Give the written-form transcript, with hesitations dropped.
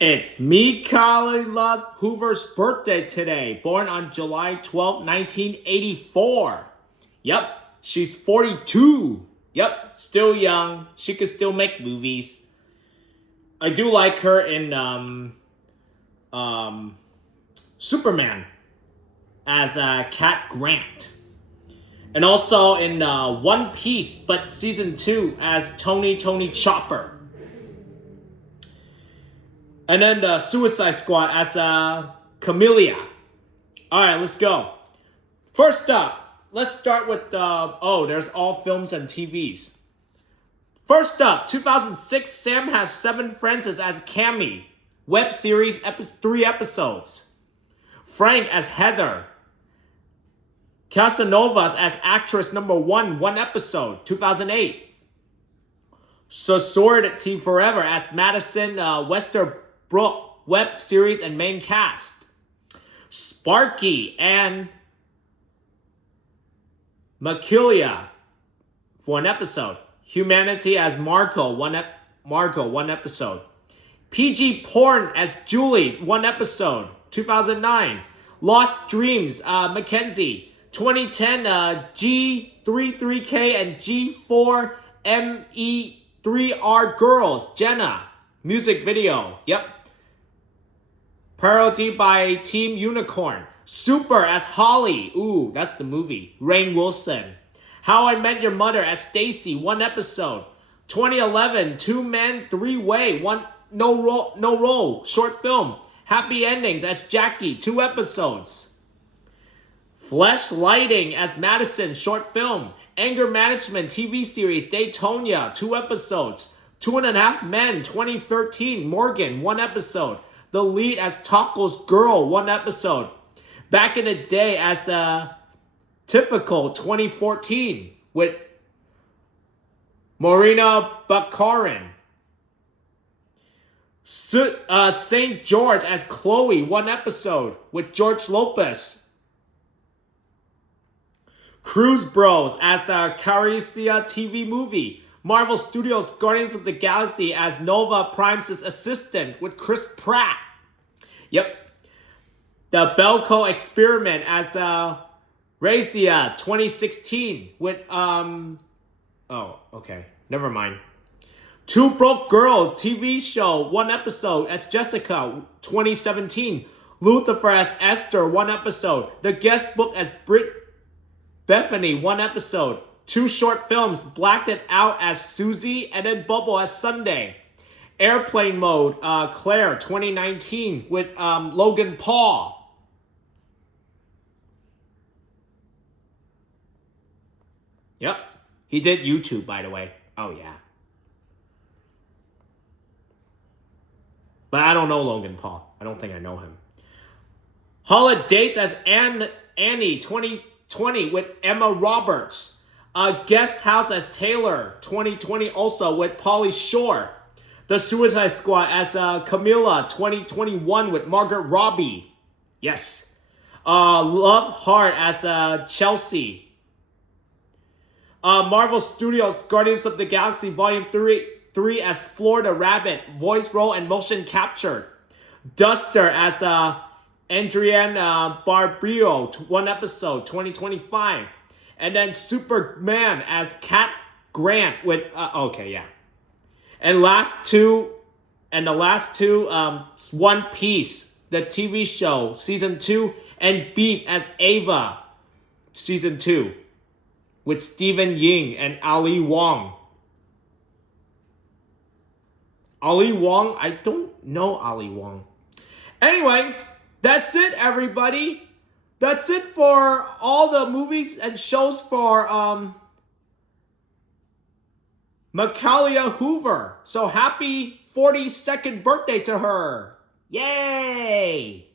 It's Mikaela Hoover's birthday today, born on July 12th, 1984. Yep, she's 42. Yep, still young. She could still make movies. I do like her in Superman as Cat Grant. And also in One Piece, but season 2 as Tony Chopper. And then the Suicide Squad as Camellia. Alright, let's go. First up, let's start with there's all films and TVs. First up, 2006, Sam Has 7 Friends as Cammy. Web series, 3 episodes. Frank as Heather. Casanovas as actress number 1 episode, 2008. Sorority Forever as Madison Westerbrook, web series and main cast. Sparky and Mikaela for an episode. Humanity as Marco, one episode. PG Porn as Julie, 1 episode, 2009. Lost Dreams, Mackenzie. 2010, G33K and G4ME3R Girls, Jenna. Music video, yep. Parody by Team Unicorn. Super as Holly, ooh, that's the movie. Rainn Wilson. How I Met Your Mother as Stacy, 1 episode. 2011, 2 Men, 3 Way, no role, short film. Happy Endings as Jackie, 2 episodes. Flesh Lighting as Madison, short film. Anger Management TV series Daytona, 2 episodes. 2.5 Men, 2013, Morgan, 1 episode. The Lead as Tacos Girl, 1 episode. Back in the Day as Typical, 2014 with Morena Baccarin. St. George as Chloe, 1 episode with George Lopez. Cruise Bros as Caricia TV movie. Marvel Studios Guardians of the Galaxy as Nova Prime's assistant with Chris Pratt. Yep. The Belko Experiment as Razia 2016 with okay, never mind. Two Broke Girl TV show, 1 episode as Jessica 2017. Lucifer as Esther, 1 episode. The Guest Book as Bethany, 1 episode. 2 short films, Blacked It Out as Susie and then Bubble as Sunday. Airplane Mode, Claire 2019 with Logan Paul. Yep, he did YouTube, by the way. Oh yeah. But I don't know Logan Paul. I don't think I know him. Holidays as Annie 2020 with Emma Roberts. Guest House as Taylor 2020 also with Pauly Shore. The Suicide Squad as Camilla 2021 with Margaret Robbie. Yes. Love Heart as Chelsea. Marvel Studios Guardians of the Galaxy Volume 3 as Florida Rabbit. Voice role and motion captured. Duster as Adrienne Barberio, 1 episode, 2025. And then Superman as Cat Grant with, okay, yeah. And the last two, One Piece, the TV show, season 2, and Beef as Ava, season 2, with Stephen Ying and Ali Wong. Ali Wong? I don't know Ali Wong. Anyway, that's it, everybody. That's it for all the movies and shows for Mikaela Hoover. So happy 42nd birthday to her. Yay!